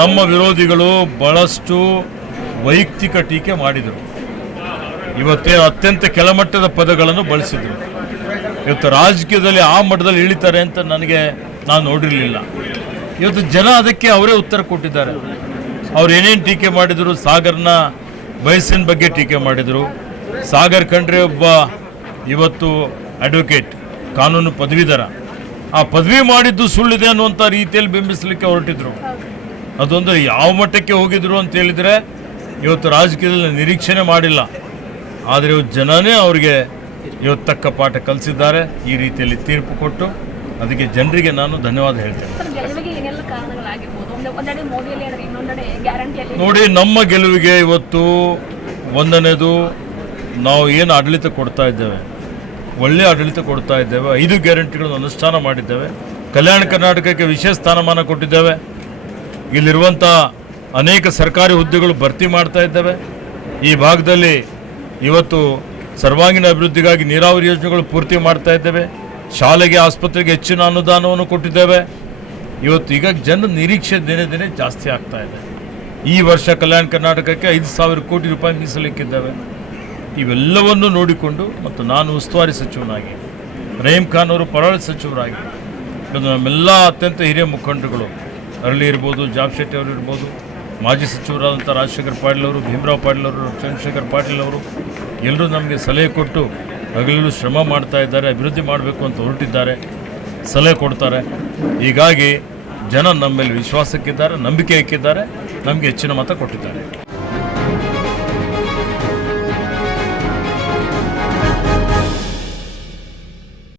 ನಮ್ಮ ವಿರೋಧಿಗಳು ಬಹಳಷ್ಟು ವೈಯಕ್ತಿಕ ಟೀಕೆ ಮಾಡಿದರು. ಇವತ್ತೇ ಅತ್ಯಂತ ಕೆಳಮಟ್ಟದ ಪದಗಳನ್ನು ಬಳಸಿದರು. ಇವತ್ತು ರಾಜಕೀಯದಲ್ಲಿ ಆ ಮಟ್ಟದಲ್ಲಿ ಇಳಿತಾರೆ ಅಂತ ನಾನು ನೋಡಿರಲಿಲ್ಲ. ಇವತ್ತು ಜನ ಅದಕ್ಕೆ ಅವರೇ ಉತ್ತರ ಕೊಟ್ಟಿದ್ದಾರೆ. ಅವ್ರು ಏನೇನು ಟೀಕೆ ಮಾಡಿದರು, ಸಾಗರ್ನ ವಯಸ್ಸಿನ ಬಗ್ಗೆ ಟೀಕೆ ಮಾಡಿದರು. ಸಾಗರ್ ಖಂಡ್ರೆ ಒಬ್ಬ ಇವತ್ತು ಅಡ್ವೊಕೇಟ್, ಕಾನೂನು ಪದವೀಧರ. ಆ ಪದವಿ ಮಾಡಿದ್ದು ಸುಳ್ಳಿದೆ ಅನ್ನುವಂಥ ರೀತಿಯಲ್ಲಿ ಬಿಂಬಿಸಲಿಕ್ಕೆ ಹೊರಟಿದ್ರು. ಅದೊಂದು ಯಾವ ಮಟ್ಟಕ್ಕೆ ಹೋಗಿದ್ರು ಅಂತ ಹೇಳಿದರೆ ಇವತ್ತು ರಾಜಕೀಯದಲ್ಲಿ ನಿರೀಕ್ಷಣೆ ಮಾಡಿಲ್ಲ. ಆದರೆ ಇವತ್ತು ಜನನೇ ಅವರಿಗೆ ಇವತ್ತು ತಕ್ಕ ಪಾಠ ಕಲಿಸಿದ್ದಾರೆ, ಈ ರೀತಿಯಲ್ಲಿ ತೀರ್ಪು ಕೊಟ್ಟು. ಅದಕ್ಕೆ ಜನರಿಗೆ ನಾನು ಧನ್ಯವಾದ ಹೇಳ್ತೇನೆ. ನೋಡಿ, ನಮ್ಮ ಗೆಲುವಿಗೆ ಇವತ್ತು ಒಂದನೇದು, ನಾವು ಏನು ಆಡಳಿತ ಕೊಡ್ತಾ ಇದ್ದೇವೆ, ಒಳ್ಳೆಯ ಆಡಳಿತ ಕೊಡ್ತಾ ಇದ್ದೇವೆ. 5 ಗ್ಯಾರಂಟಿಗಳನ್ನು ಅನುಷ್ಠಾನ ಮಾಡಿದ್ದೇವೆ. ಕಲ್ಯಾಣ ಕರ್ನಾಟಕಕ್ಕೆ ವಿಶೇಷ ಸ್ಥಾನಮಾನ ಕೊಟ್ಟಿದ್ದೇವೆ. ಇಲ್ಲಿರುವಂಥ ಅನೇಕ ಸರ್ಕಾರಿ ಹುದ್ದೆಗಳು ಭರ್ತಿ ಮಾಡ್ತಾ ಇದ್ದೇವೆ. ಈ ಭಾಗದಲ್ಲಿ ಇವತ್ತು ಸರ್ವಾಂಗೀಣ ಅಭಿವೃದ್ಧಿಗಾಗಿ ನೀರಾವರಿ ಯೋಜನೆಗಳು ಪೂರ್ತಿ ಮಾಡ್ತಾ ಇದ್ದೇವೆ. ಶಾಲೆಗೆ, ಆಸ್ಪತ್ರೆಗೆ ಹೆಚ್ಚಿನ ಅನುದಾನವನ್ನು ಕೊಟ್ಟಿದ್ದೇವೆ. ಇವತ್ತು ಈಗ ಜನ ನಿರೀಕ್ಷೆ ದಿನೇ ದಿನೇ ಜಾಸ್ತಿ ಆಗ್ತಾ ಇದೆ. ಈ ವರ್ಷ ಕಲ್ಯಾಣ ಕರ್ನಾಟಕಕ್ಕೆ 5,000 ಕೋಟಿ ರೂಪಾಯಿ ಮೀಸಲಿಕ್ಕಿದ್ದೇವೆ. ಇವೆಲ್ಲವನ್ನು ನೋಡಿಕೊಂಡು ಮತ್ತು ನಾನು ಉಸ್ತುವಾರಿ ಸಚಿವನಾಗಿ, ರಹೀಂ ಖಾನ್ ಅವರು ಪರಮಾಣು ಸಚಿವರಾಗಿ, ನಮ್ಮೆಲ್ಲ ಅತ್ಯಂತ ಹಿರಿಯ ಮುಖಂಡರುಗಳು, ಅರಳಿ ಇರ್ಬೋದು, ಜಾಬ್ ಶೆಟ್ಟಿ ಅವರು ಇರ್ಬೋದು, ಮಾಜಿ ಸಚಿವರಾದಂಥ ರಾಜಶೇಖರ್ ಪಾಟೀಲ್ ಅವರು, ಭೀಮರಾವ್ ಪಾಟೀಲ್ ಅವರು, ಚಂದ್ರಶೇಖರ್ ಪಾಟೀಲ್ ಅವರು ಎಲ್ಲರೂ ನಮಗೆ ಸಲಹೆ ಕೊಟ್ಟು ಹಗಲಿರುಳು ಶ್ರಮ ಮಾಡ್ತಾ ಇದ್ದಾರೆ. ಅಭಿವೃದ್ಧಿ ಮಾಡಬೇಕು ಅಂತ ಹೊರಟಿದ್ದಾರೆ, ಸಲಹೆ ಕೊಡ್ತಾರೆ. ಹೀಗಾಗಿ ಜನ ನಮ್ಮ ಮೇಲೆ ವಿಶ್ವಾಸಕ್ಕಿದ್ದಾರೆ, ನಂಬಿಕೆ ಇಕ್ಕಿದ್ದಾರೆ, ನಮಗೆ ಹೆಚ್ಚಿನ ಮತ ಕೊಟ್ಟಿದ್ದಾರೆ.